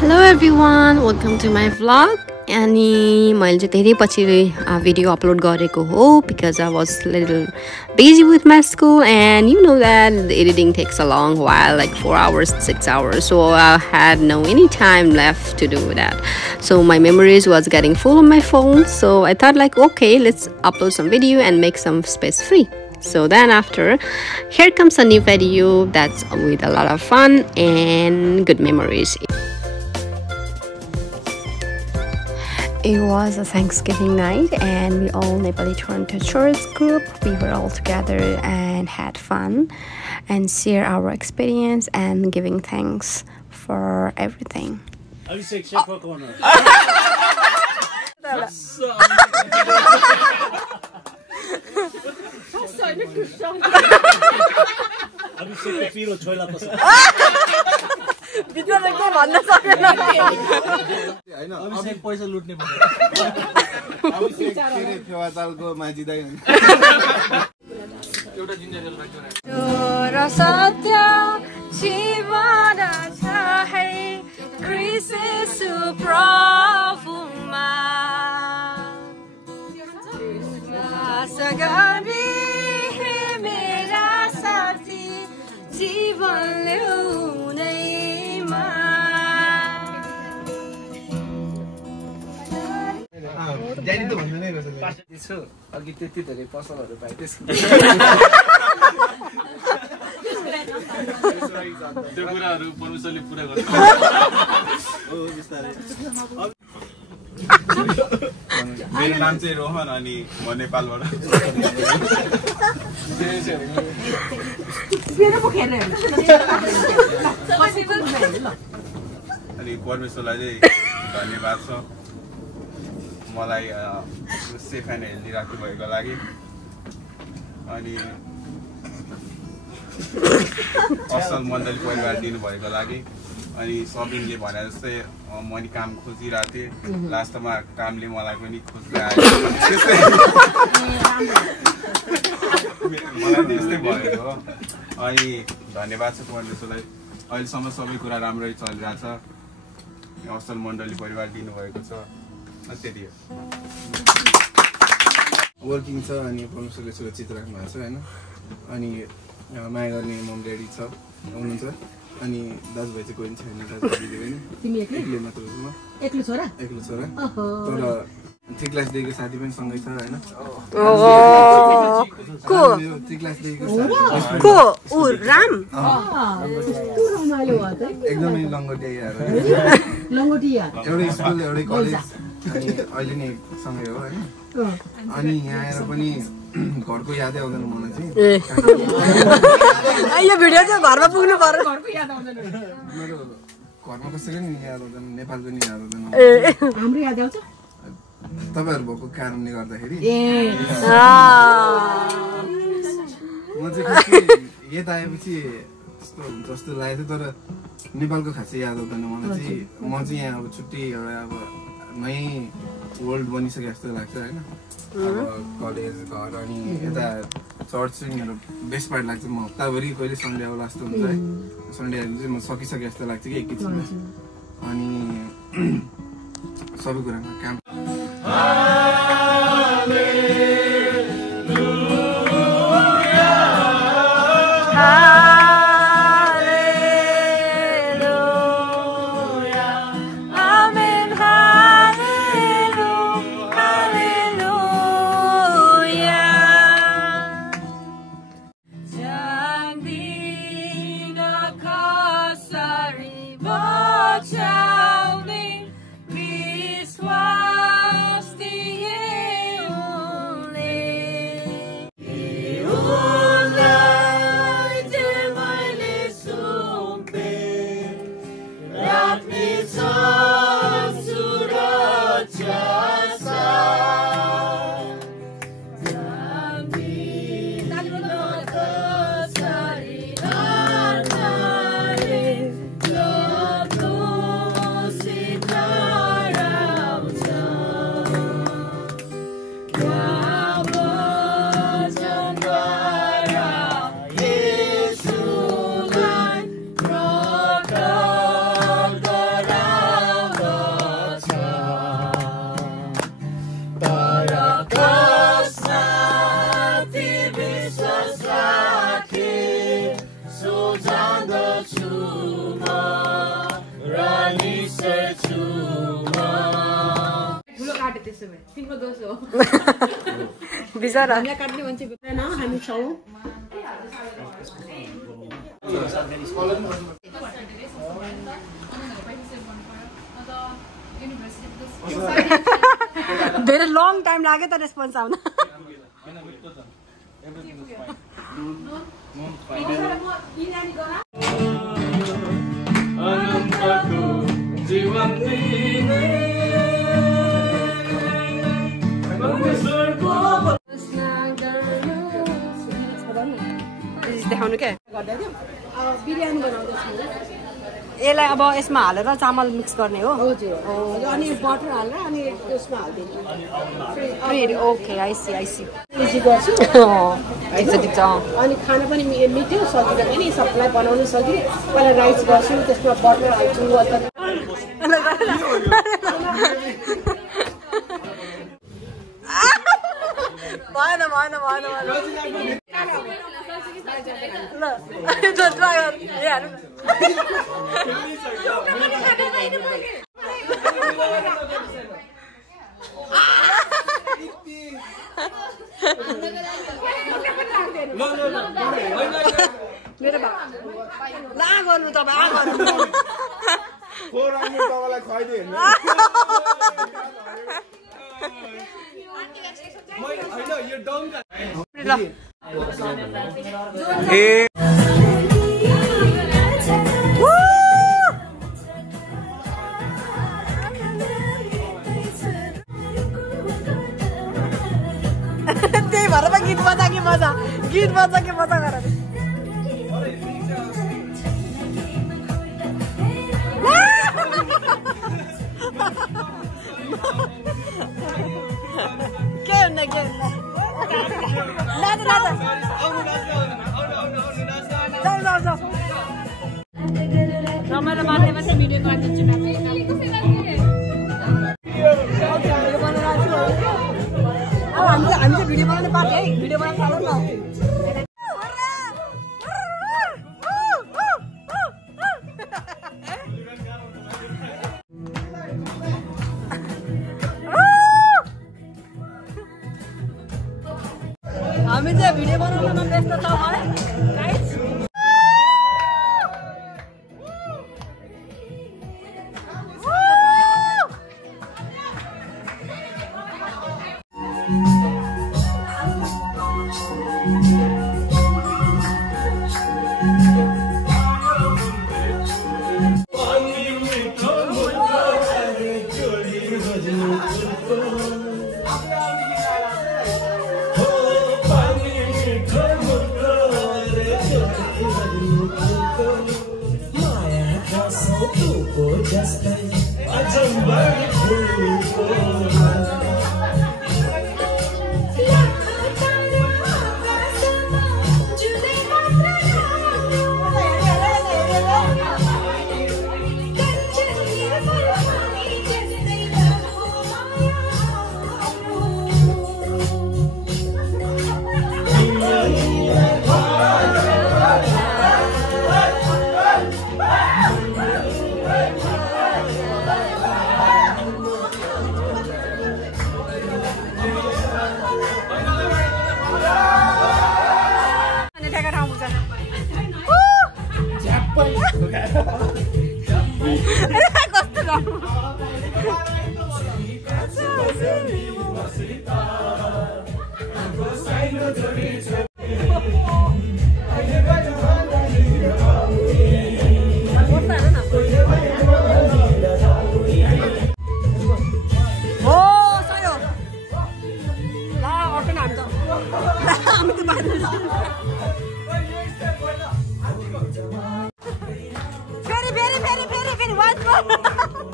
Hello everyone, welcome to my vlog. अनि मैले चाहिँ धेरै पछि भिडियो अपलोड गरेको हो because I was a little busy with my school, and you know that the editing takes a long while, like 4 hours, 6 hours, so I had no any time left to do that. So my memories was getting full on my phone, so I thought like, okay, let's upload some video and make some space free. So then after, here comes a new video that's with a lot of fun and good memories. It was a Thanksgiving night, and we all Nepali Toronto church group. We were all together and had fun and share our experience and giving thanks for everything. पैसा लुट्ने अघि त्यति धेरै पसलहरू पाए त्यसको त्यो कुराहरू परमेश्वरले पुरा गर्छ हो बिस्तारै मेरो नाम चाहिँ रोहन अनि म नेपालबाट अनि परमेश्वरलाई चाहिँ धन्यवाद छ मलाई सेफ एन्ड हेल्दी राख्नु भएको लागि अनि असल मण्डली परिवार दिनुभएको लागि अनि सबिनले भने जस्तै म नि काम खोजिरहेको थिएँ लास्टमा कामले मलाई पनि खोज्दै आयो मलाई त्यस्तै भएको हो अनि धन्यवाद छ परमेश्वरलाई अहिलेसम्म सबै कुरा राम्रै चलिरहेछ असल मण्डली परिवार दिनुभएको छ त्यति हो वर्किङ छ अनि परमेश्वरले सुरक्षित राख्नु भएको छ हैन अनि माया गर्ने मम ड्याडी छ हुनुहुन्छ अनि दाजुभाइ चाहिँ कोही छैन दाजुभाइ हैन तिमी एक्लै मात्र हो म एक्लो छोरा तर 3 क्लास देखिको साथी पनि सँगै छ हैन को 3 क्लास देखिको को उ राम एकदमै लङ्गोटिया एउटै स्कुल एउटै कलेज अनि अहिले नै सँगै हो हैन अनि यहाँ आएर पनि घरको यादै आउँदैन मलाई चाहिँ यो भिडियो चाहिँ घरमा पुग्नु पर्यो घरको याद आउँदैन मेरो घरमा कसैले नि याद आउँदैन नेपालको नि याद आउँदैन हाम्रो याद आउँछ तपाईहरु भएको कारणले गर्दाखेरि म चाहिँ यता आएपछि त्यस्तो हुन्छ जस्तो लागेको थियो तर नेपालको खासै याद आउँदैन मलाई चाहिँ म चाहिँ यहाँ अब छुट्टी एउटा अब नयाँ वर्ल्ड बनिसके जस्तो लाग्छ हैन अब कलेज घर अनि यता चर्च चाहिँ मेरो बेस्ट पार्ट लाग्छ म हप्ताभरि कहिले सन्डे आउला जस्तो हुन्छ है सन्डे आएर चाहिँ म सकिसके जस्तो लाग्छ कि एकैछिनमा अनि सबै कुरामा काम त्यसो भए तिम्रो दोष हो बिचरा हामीलाई काट्ने मान्छे न हामी छौँ धेरै लङ टाइम लाग्यो त रेस्पोन्स आउन देखाउनु क्या बिरयानी बनाउँदैछु यसलाई अब यसमा हालेर चामल मिक्स गर्ने हो हजुर अनि बटर हालेर अनि त्यसमा हालिदिन्छु ओके आइसी इजी गर्छु ठिक अनि खाना पनि मिठो सजिलो पनि सबलाई बनाउनु सजिलो पहिला राइस गर्छु त्यसमा बटर हाल्छु भएन ल ट्राई हेर्नु मेरो ला गर्नु तपाईँ गर्नु त्यही भएर त गीत बजा कि मजा गरेर के रमाइलो मार्ने मात्रै भिडियो गरिदिन्छु हामी चाहिँ भिडियो बनाउने पार्टी है भिडियो बनाउन सालौँ न हामी चाहिँ भिडियो बनाउनमा व्यस्त छौँ है गाइस Very, once more.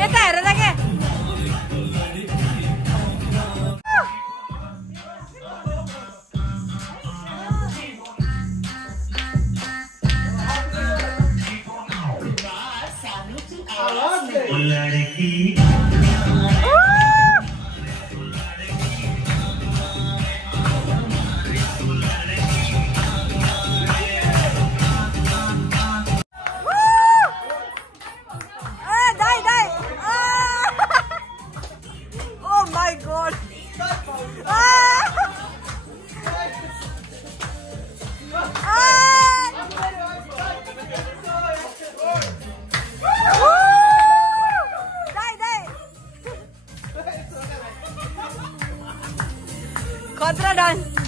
यता हेर त के खतरा डांस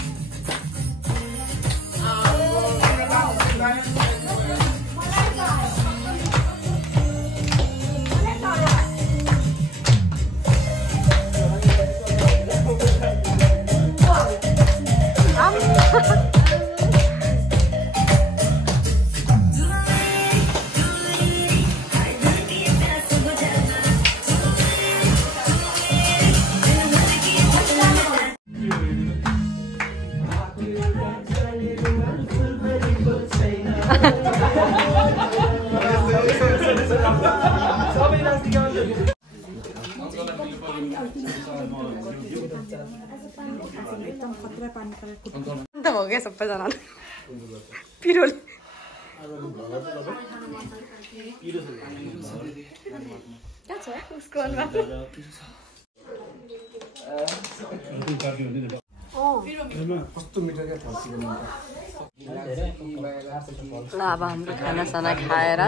अन्त हो क्या सबैजना पिरोले ल अब हाम्रो खानासाना खाएर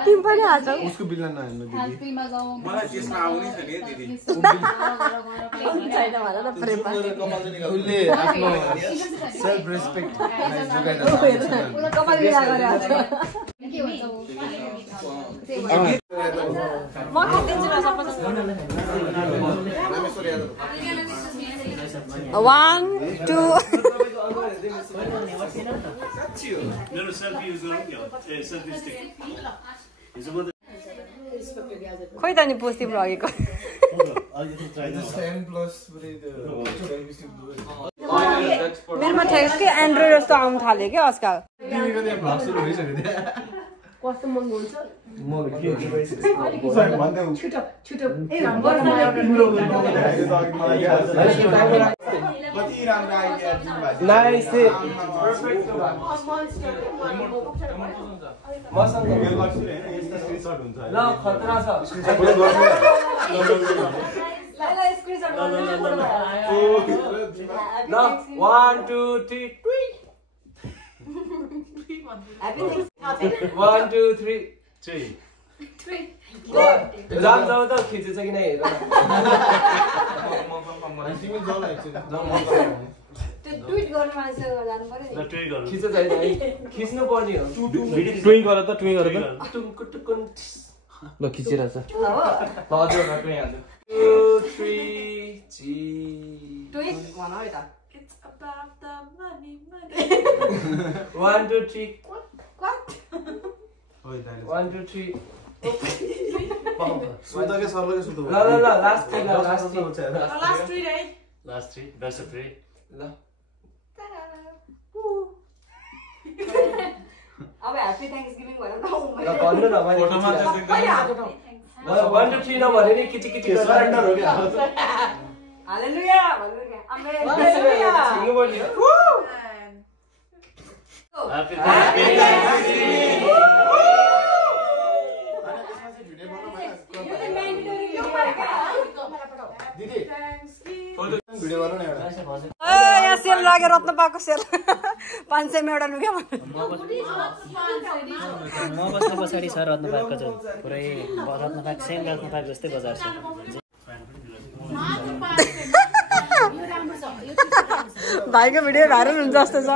तिमी पनि हाल्छौ उसको बिल्ला नहाल्नु दिदी मलाई त्यसमा आउने छ नि दिदी छैन भन न प्रेममा उसले आफ्नो सेल्फ रेस्पेक्ट कपाल बिहा गरेर म खादिन्छु ल सबैजना 1 2 खोइ त नि पोस्ट तिम्रो अघिको मेरोमा ठ्याक्कै एन्ड्रोइड जस्तो आउनु थाल्यो क्या आजकल कस्तो महँगो हुन्छ One, two, three. जाम जाऊ त खिचेछ कि नै हेर ट्विट गर्नु मान्छे जानु पर्यो नि खिच छैन है खिच्नु पर्ने हो ट्विङ गर त ट्विङ गर त टुङ्कु टुकुन ल खिचिरहेछ हजुर ट्विङ हाल्नु 2 3 जी ट्विट भन है त It's about the money. 1 2 3 What? 1 2 3 सुता के सर्लो के सुतो ल last 3 Last three, right? Last 3 best 3 ल अब ह्यापी थ्याङ्क्सगिभिङ भनेर ल भन्नु न मैले 1 2 3 नभने नि किचि सरेन्डर हो क्या हालेलुया भन्नु क्या हालेलुया छिल्नु पर्ने हो Happy Thanksgiving. भिडियो गर्नु न एउटा यहाँ सेल लाग्यो रत्न पाएको सेल 500 मा एउटा लुगा म बस्न पछाडि छ रत्नपार्कको चाहिँ पुरै रत्नपार्क सेम रत्नपार्क जस्तै बजार छ भाइको भिडियो भाइरल हुन्छ जस्तो छ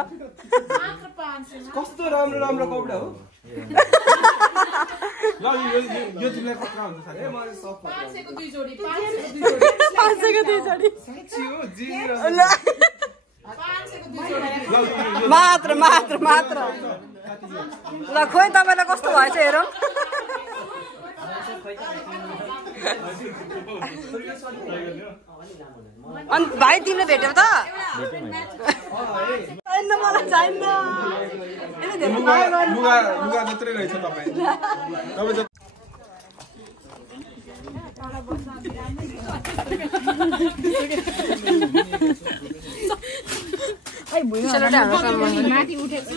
कस्तो राम्रो कपडा हो यो तिमीलाई खतरा हुन्छ साथी मैले सब 500 को 2 जोडी 500 को 2 जोडी साँच्ची हो जी 500 को 2 जोडी मात्र ल खोइ तपाईलाई कस्तो भएछ हेरौँ अनि भाइ तिमीले भेट्यौ त छैन मलाई छैन लुगा जत्रै रहेछ तपाईँ भुइँ माथि उठेको